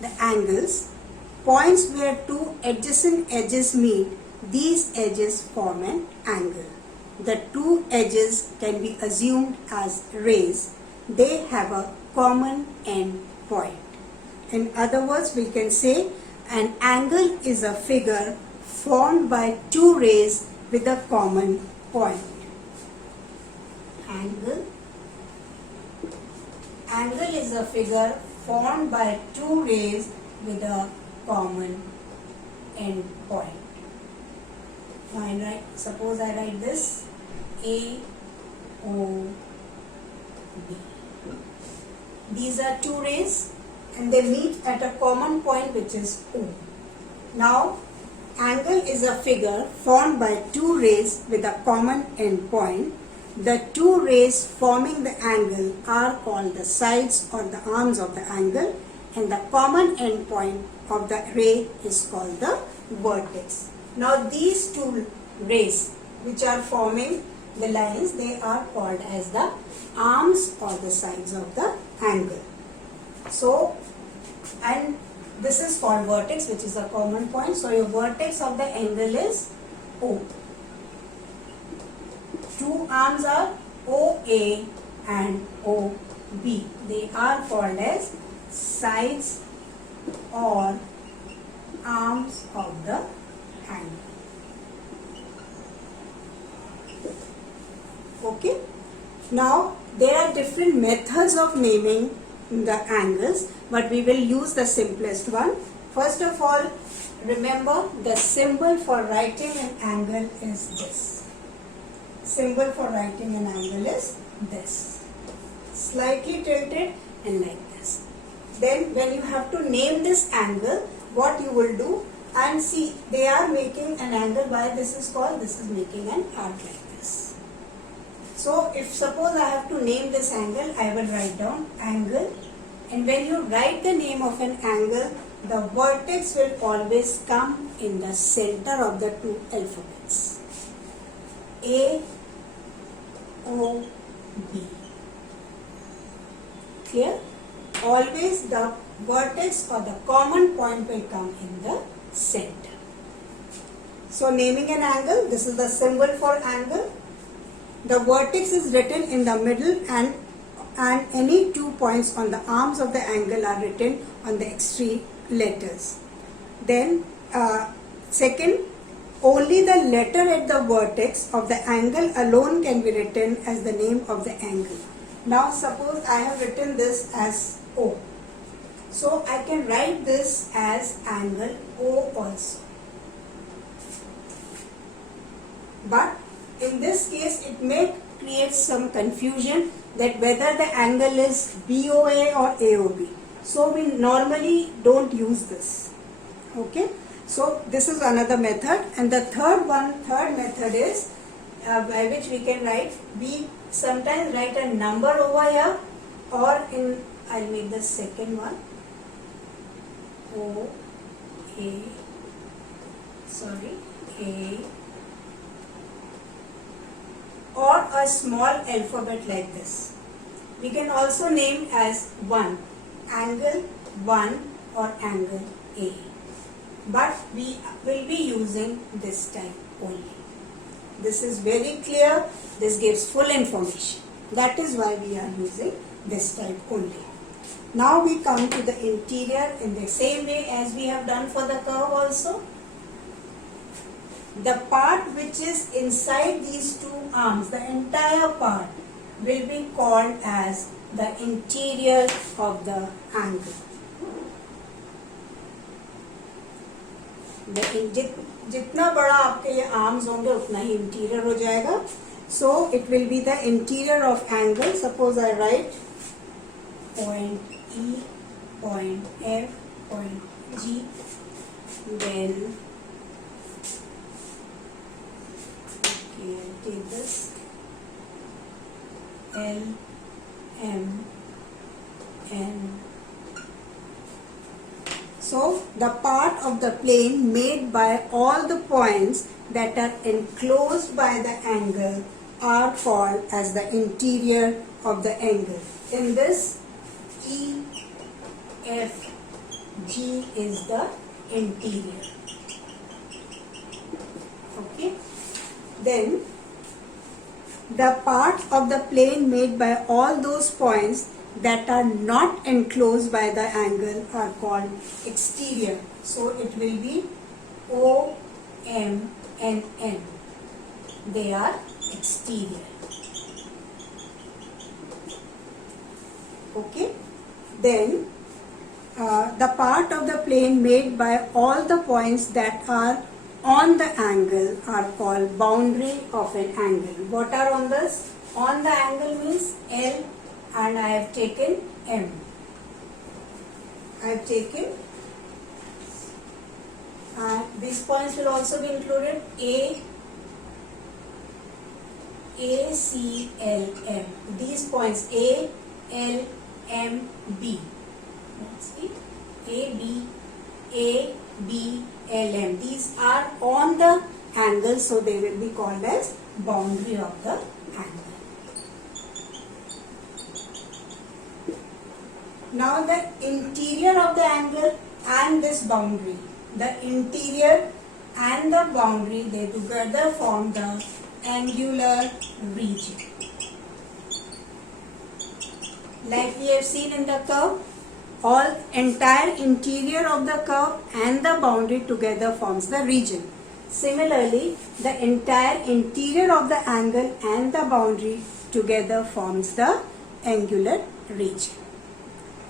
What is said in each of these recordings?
the angles, points where two adjacent edges meet, these edges form an angle. The two edges can be assumed as rays. They have a common end point. In other words, we can say an angle is a figure formed by two rays with a common point. Angle is a figure formed by two rays with a common end point. Suppose I write this A, O, B. These are two rays and they meet at a common point which is O. Now, angle is a figure formed by two rays with a common end point. The two rays forming the angle are called the sides or the arms of the angle, and the common end point of the ray is called the vertex. Now these two rays which are forming the lines, they are called as the arms or the sides of the angle. So, and this is called vertex, which is a common point. So your vertex of the angle is O. Two arms are OA and OB. They are called as sides or arms of the angle. Okay. Now there are different methods of naming the angles, but we will use the simplest one. First of all, remember the symbol for writing an angle is this. Symbol for writing an angle is this. Slightly tilted and like this. Then when you have to name this angle, what you will do, and see they are making an angle by this is making an arc like this. So if suppose I have to name this angle, I will write down angle, and when you write the name of an angle, the vertex will always come in the center of the two alphabets. A, O, B. Clear? Always the vertex or the common point will come in the center. So naming an angle, this is the symbol for angle. The vertex is written in the middle, and any 2 points on the arms of the angle are written on the extreme letters. Then second, only the letter at the vertex of the angle alone can be written as the name of the angle. Now suppose I have written this as O. So I can write this as angle O also. But in this case it may create some confusion that whether the angle is BOA or AOB. So we normally don't use this. Okay. So this is another method, and the third method is by which we can write, we sometimes write a number over here, or in, I'll make the second one, O, A, A, or a small alphabet like this. We can also name as 1, angle 1 or angle A. But we will be using this type only. This is very clear. This gives full information. That is why we are using this type only. Now we come to the interior in the same way as we have done for the curve also. The part which is inside these two arms, the entire part, will be called as the interior of the angle. जितना बड़ा आपके ये arms होंगे उतना ही interior हो जाएगा. So it will be the interior of angle. Suppose I write point E, point F, point G, then okay, I'll take this L, M, N. So the part of the plane made by all the points that are enclosed by the angle are called as the interior of the angle. In this, E, F, G is the interior. Okay. Then the part of the plane made by all those points that are not enclosed by the angle are called exterior. So it will be O, M and N. They are exterior. Okay. Then the part of the plane made by all the points that are on the angle are called boundary of an angle. What are on this? On the angle means L, and I have taken M. I have taken, these points will also be included, A, C, L, M. These points A, L, M, B. Let's see. A, B, L, M. These are on the angle, so they will be called as boundary of the angle. Now the interior of the angle and this boundary. The interior and the boundary, they together form the angular region. Like we have seen in the curve, all entire interior of the curve and the boundary together forms the region. Similarly, the entire interior of the angle and the boundary together forms the angular region.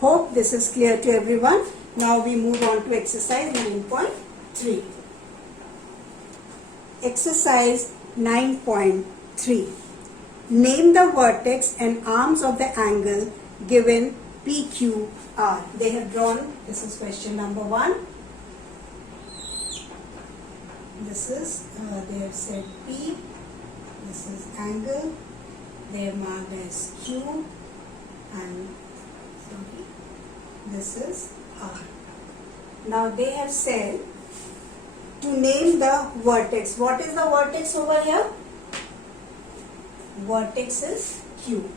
Hope this is clear to everyone. Now we move on to exercise 9.3. Exercise 9.3. Name the vertex and arms of the angle given PQR. They have drawn, this is question number 1. This is, they have said P, this is angle, they have marked as Q, and this is R. Now they have said to name the vertex. What is the vertex over here? Vertex is Q.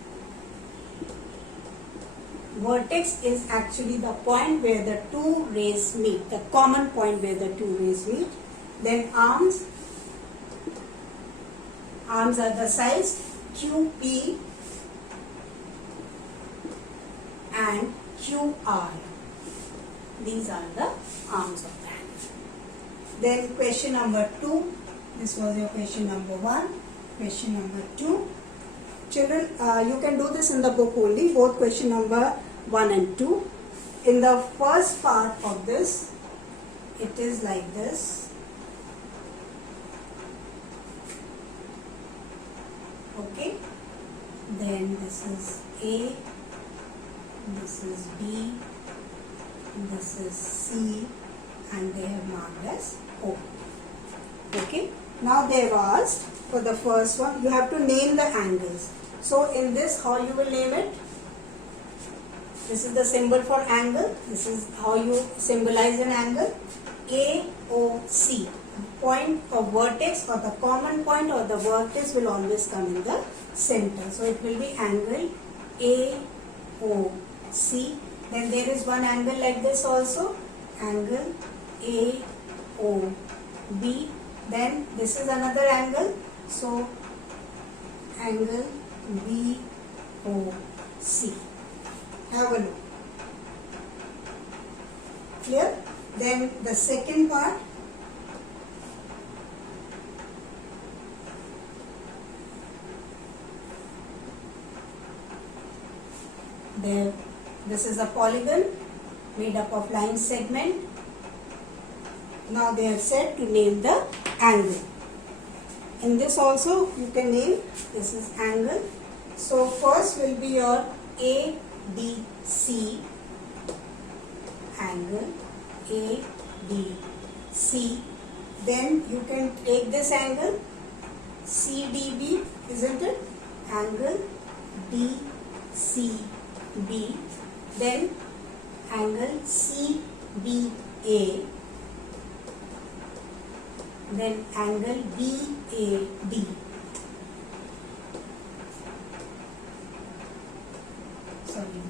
Vertex is actually the point where the two rays meet, the common point where the two rays meet. Then arms are the size QP and QR. These are the arms of the angle. Then question number 2. This was your question number 1. Question number 2. Children, you can do this in the book only, both question number 1 and 2. In the first part of this, it is like this. Okay. Then this is A, this is B, this is C, and they have marked as O. Okay. Now they have asked for the first one, you have to name the angles. So in this, how you will name it? This is the symbol for angle. This is how you symbolize an angle. AOC. Point of vertex or the common point or the vertex will always come in the center. So it will be angle AOC. Then there is one angle like this also. Angle AOB. Then this is another angle. So angle BOC. Have a look. Clear? Then the second part. There, this is a polygon made up of line segment. Now they have said to name the angle. In this also you can name, this is angle. So first will be your ABC angle, ABC. Then you can take this angle, CDB, isn't it? Angle DCB. Then angle CBA. Then angle BAD. Sorry,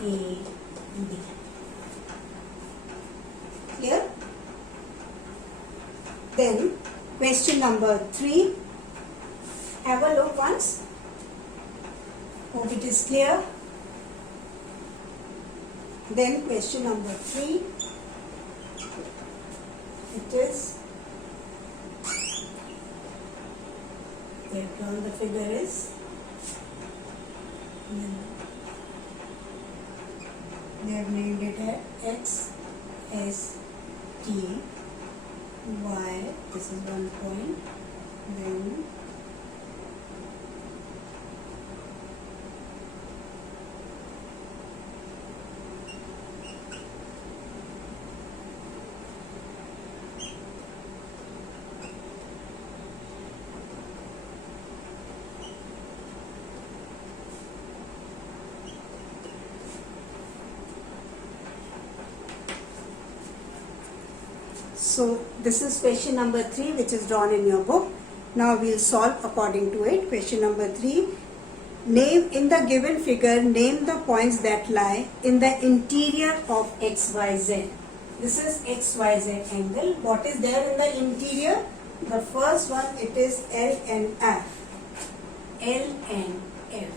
BAD. B. Clear? Then question number 3. Have a look once. Hope it is clear. Then question number 3. It is, they have drawn the figure is, they have named it as X, S, T, Y, this is 1 point, then so this is question number 3 which is drawn in your book. Now we will solve according to it. Question number 3. Name in the given figure, name the points that lie in the interior of XYZ. This is XYZ angle. What is there in the interior? The first one, it is L and F. L and F.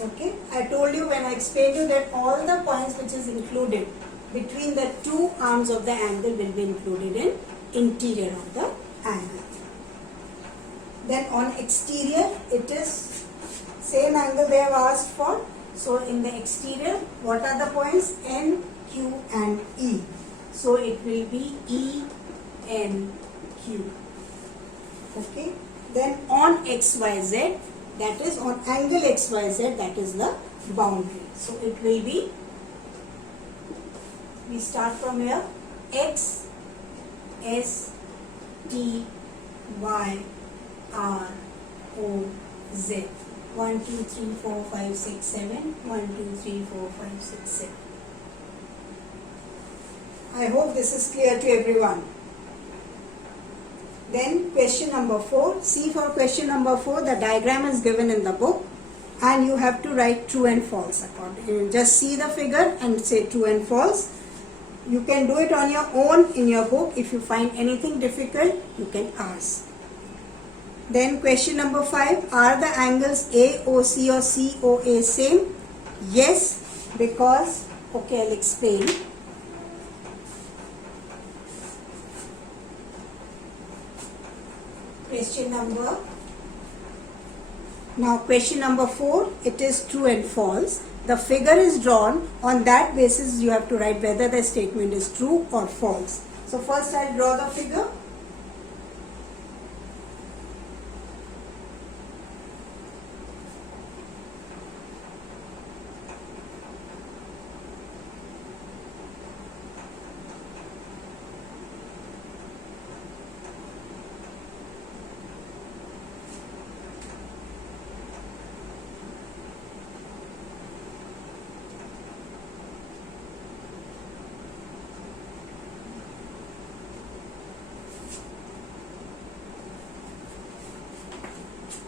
Okay. I told you when I explained you that all the points which is included between the two arms of the angle will be included in interior of the angle. Then on exterior, it is same angle they have asked for. So in the exterior, what are the points? N, Q and E. So it will be E, N, Q. Okay. Then on XYZ, that is on angle XYZ, that is the boundary. So it will be, we start from here, X, S, T, Y, R, O, Z. 1, 2, 3, 4, 5, 6, 7. 1, 2, 3, 4, 5, 6, 7. I hope this is clear to everyone. Then question number 4. See, for question number 4, the diagram is given in the book and you have to write true and false according. Just see the figure and say true and false. You can do it on your own in your book. If you find anything difficult, you can ask. Then question number 5. Are the angles AOC or COA same? Yes, because, okay, I'll explain. Question number 4, it is true and false. The figure is drawn. On that basis, you have to write whether the statement is true or false. So first I'll draw the figure.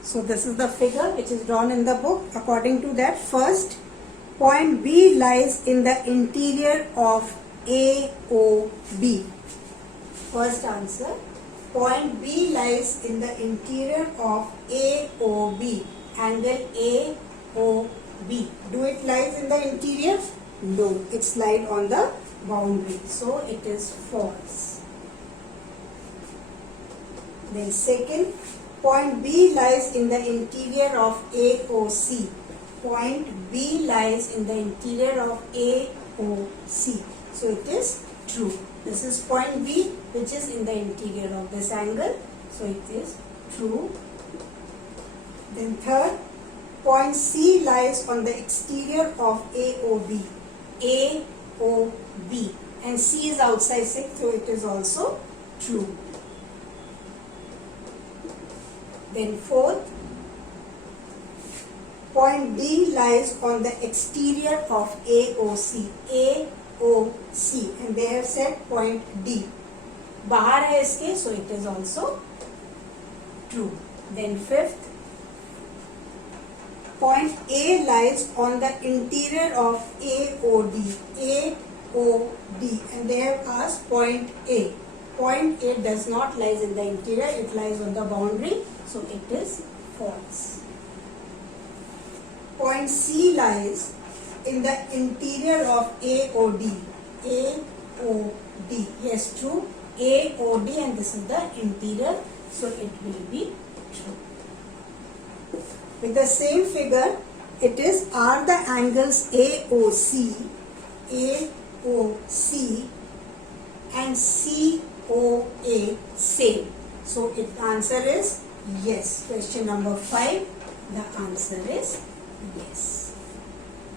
So this is the figure which is drawn in the book. According to that, first point B lies in the interior of AOB. First answer, point B lies in the interior of AOB. Angle AOB. Do it lies in the interior? No, it's lies on the boundary. So it is false. Then second, point B lies in the interior of AOC. Point B lies in the interior of AOC. So it is true. This is point B which is in the interior of this angle. So it is true. Then third, point C lies on the exterior of AOB. AOB. And C is outside 6, so it is also true. Then fourth, point D lies on the exterior of AOC. AOC. And they have said point D. Bahar hai iske, so it is also true. Then fifth, point A lies on the interior of AOD, AOD, and they have asked point A. Point A does not lies in the interior, it lies on the boundary, so it is false. Point C lies in the interior of AOD. AOD, yes, true. AOD, and this is the interior, so it will be true. With the same figure, it is, are the angles AOC and COA same? So its answer is yes. Question number 5, the answer is yes.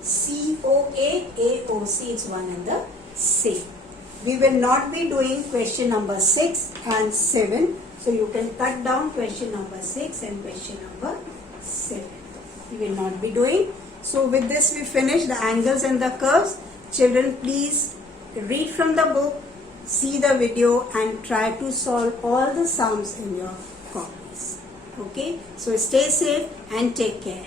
COA, AOC is one and the same. We will not be doing question number 6 and 7. So you can cut down question number 6 and question number 7. We will not be doing. So with this we finish the angles and the curves. Children, please read from the book, see the video, and try to solve all the sums in your copies. Okay? So stay safe and take care.